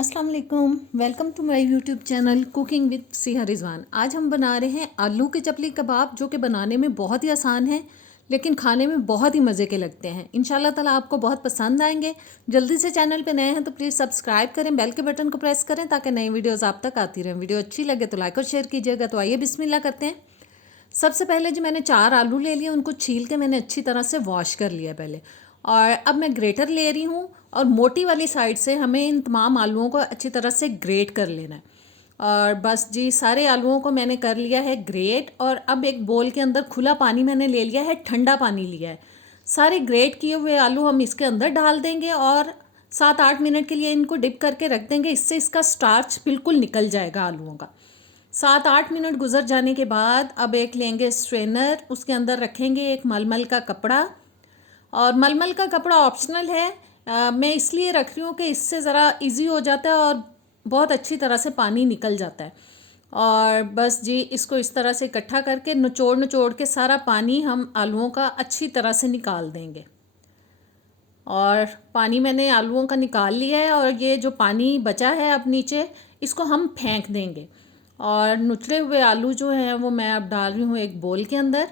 अस्सलाम वालेकुम, welcome to my YouTube channel cooking with Siha Rizwan. आज हम बना रहे हैं आलू के चपली कबाब, जो कि बनाने में बहुत ही आसान है लेकिन खाने में बहुत ही मज़े के लगते हैं। इंशाल्लाह ताला आपको बहुत पसंद आएंगे। जल्दी से चैनल पे नए हैं तो प्लीज़ सब्सक्राइब करें, बेल के बटन को प्रेस करें ताकि नई वीडियोज़ आप तक आती रहें। वीडियो अच्छी लगे तो लाइक और शेयर कीजिएगा। तो आइए बिस्मिल्लाह करते हैं। सबसे पहले जो मैंने 4 आलू ले लिए, उनको छील के मैंने अच्छी तरह से वॉश कर लिया पहले। और अब मैं ग्रेटर ले रही हूँ और मोटी वाली साइड से हमें इन तमाम आलूओं को अच्छी तरह से ग्रेट कर लेना है। और बस जी, सारे आलूओं को मैंने कर लिया है ग्रेट। और अब एक बोल के अंदर खुला पानी मैंने ले लिया है, ठंडा पानी लिया है। सारे ग्रेट किए हुए आलू हम इसके अंदर डाल देंगे और 7-8 मिनट के लिए इनको डिप करके रख देंगे। इससे इसका स्टार्च बिल्कुल निकल जाएगा आलूओं का। 7-8 मिनट गुजर जाने के बाद अब एक लेंगे स्ट्रेनर, उसके अंदर रखेंगे एक मलमल का कपड़ा। और मलमल का कपड़ा ऑप्शनल है, मैं इसलिए रख रही हूँ कि इससे ज़रा इजी हो जाता है और बहुत अच्छी तरह से पानी निकल जाता है। और बस जी, इसको इस तरह से इकट्ठा करके निचोड़ निचोड़ के सारा पानी हम आलूओं का अच्छी तरह से निकाल देंगे। और पानी मैंने आलूओं का निकाल लिया है और ये जो पानी बचा है अब नीचे, इसको हम फेंक देंगे। और नुचड़े हुए आलू जो हैं वो मैं अब डाल रही हूँ एक बोल के अंदर।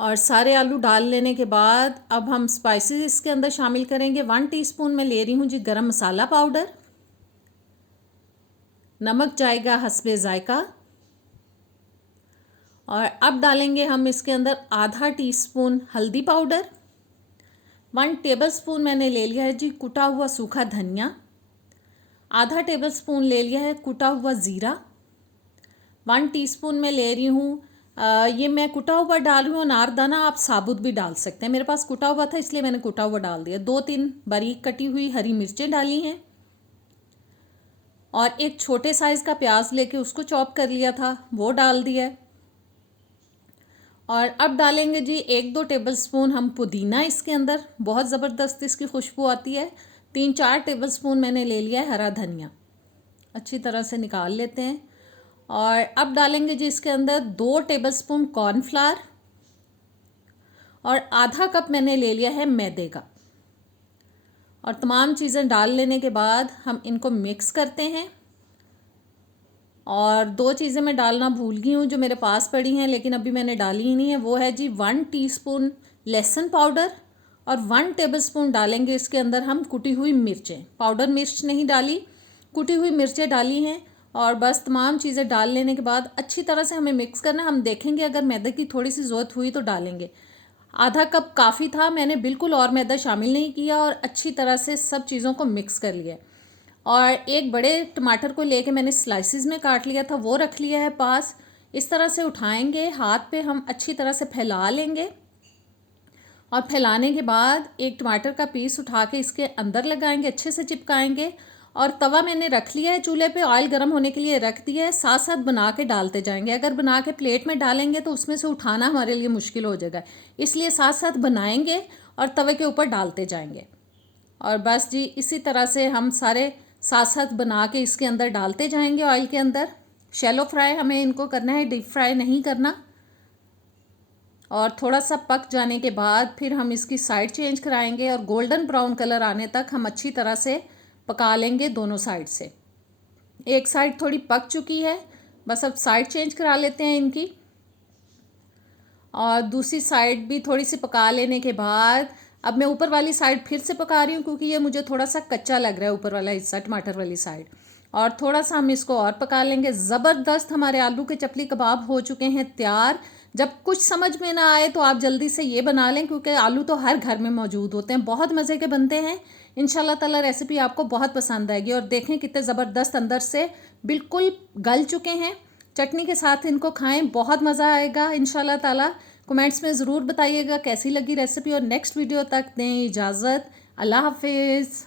और सारे आलू डाल लेने के बाद अब हम स्पाइसेस इसके अंदर शामिल करेंगे। 1 टीस्पून मैं ले रही हूँ जी गरम मसाला पाउडर। नमक जाएगा हस्बे जायका। और अब डालेंगे हम इसके अंदर आधा टीस्पून हल्दी पाउडर। 1 टेबलस्पून मैंने ले लिया है जी कुटा हुआ सूखा धनिया। आधा टेबलस्पून ले लिया है कुटा हुआ ज़ीरा। 1 टीस्पून मैं ले रही हूँ, ये मैं कुटा हुआ डाल रही हूँ अनारदाना, आप साबुत भी डाल सकते हैं। मेरे पास कुटा हुआ था इसलिए मैंने कुटा हुआ डाल दिया। 2-3 बारीक कटी हुई हरी मिर्चें डाली हैं। और एक छोटे साइज़ का प्याज लेके उसको चॉप कर लिया था, वो डाल दिया। और अब डालेंगे जी 1-2 टेबलस्पून हम पुदीना इसके अंदर, बहुत ज़बरदस्त इसकी खुशबू आती है। 3-4 टेबलस्पून मैंने ले लिया है हरा धनिया। अच्छी तरह से निकाल लेते हैं। और अब डालेंगे जी इसके अंदर 2 टेबलस्पून कॉर्नफ्लावर। और आधा कप मैंने ले लिया है मैदे का। और तमाम चीज़ें डाल लेने के बाद हम इनको मिक्स करते हैं। और 2 चीज़ें मैं डालना भूल गई हूँ जो मेरे पास पड़ी हैं लेकिन अभी मैंने डाली ही नहीं है। वो है जी 1 टीस्पून लहसुन पाउडर और 1 टेबलस्पून डालेंगे इसके अंदर हम कुटी हुई मिर्चें। पाउडर मिर्च नहीं डाली, कुटी हुई मिर्चें डाली हैं। और बस तमाम चीज़ें डाल लेने के बाद अच्छी तरह से हमें मिक्स करना। हम देखेंगे अगर मैदे की थोड़ी सी ज़रूरत हुई तो डालेंगे। आधा कप काफ़ी था, मैंने बिल्कुल और मैदा शामिल नहीं किया और अच्छी तरह से सब चीज़ों को मिक्स कर लिया। और एक बड़े टमाटर को लेके मैंने स्लाइसिस में काट लिया था, वो रख लिया है पास। इस तरह से उठाएंगे, हाथ पे हम अच्छी तरह से फैला लेंगे। और फैलाने के बाद एक टमाटर का पीस उठा के इसके अंदर लगाएंगे, अच्छे से चिपकाएंगे। और तवा मैंने रख लिया है चूल्हे पे, ऑयल गर्म होने के लिए रख दिया है। साथ साथ बना के डालते जाएंगे। अगर बना के प्लेट में डालेंगे तो उसमें से उठाना हमारे लिए मुश्किल हो जाएगा, इसलिए साथ साथ बनाएंगे और तवे के ऊपर डालते जाएंगे। और बस जी, इसी तरह से हम सारे साथ साथ बना के इसके अंदर डालते जाएंगे ऑयल के अंदर। शैलो फ्राई हमें इनको करना है, डीप फ्राई नहीं करना। और थोड़ा सा पक जाने के बाद फिर हम इसकी साइड चेंज कराएंगे और गोल्डन ब्राउन कलर आने तक हम अच्छी तरह से पका लेंगे दोनों साइड से। एक साइड थोड़ी पक चुकी है, बस अब साइड चेंज करा लेते हैं इनकी। और दूसरी साइड भी थोड़ी सी पका लेने के बाद अब मैं ऊपर वाली साइड फिर से पका रही हूँ क्योंकि ये मुझे थोड़ा सा कच्चा लग रहा है, ऊपर वाला हिस्सा टमाटर वाली साइड। और थोड़ा सा हम इसको और पका लेंगे। ज़बरदस्त हमारे आलू के चपली कबाब हो चुके हैं तैयार। जब कुछ समझ में ना आए तो आप जल्दी से ये बना लें क्योंकि आलू तो हर घर में मौजूद होते हैं, बहुत मज़े के बनते हैं। इंशाल्लाह ताला रेसिपी आपको बहुत पसंद आएगी। और देखें कितने ज़बरदस्त अंदर से बिल्कुल गल चुके हैं। चटनी के साथ इनको खाएं, बहुत मज़ा आएगा इंशाल्लाह ताला। कमेंट्स में ज़रूर बताइएगा कैसी लगी रेसिपी। और नेक्स्ट वीडियो तक दें इजाज़त। अल्लाह हाफिज़।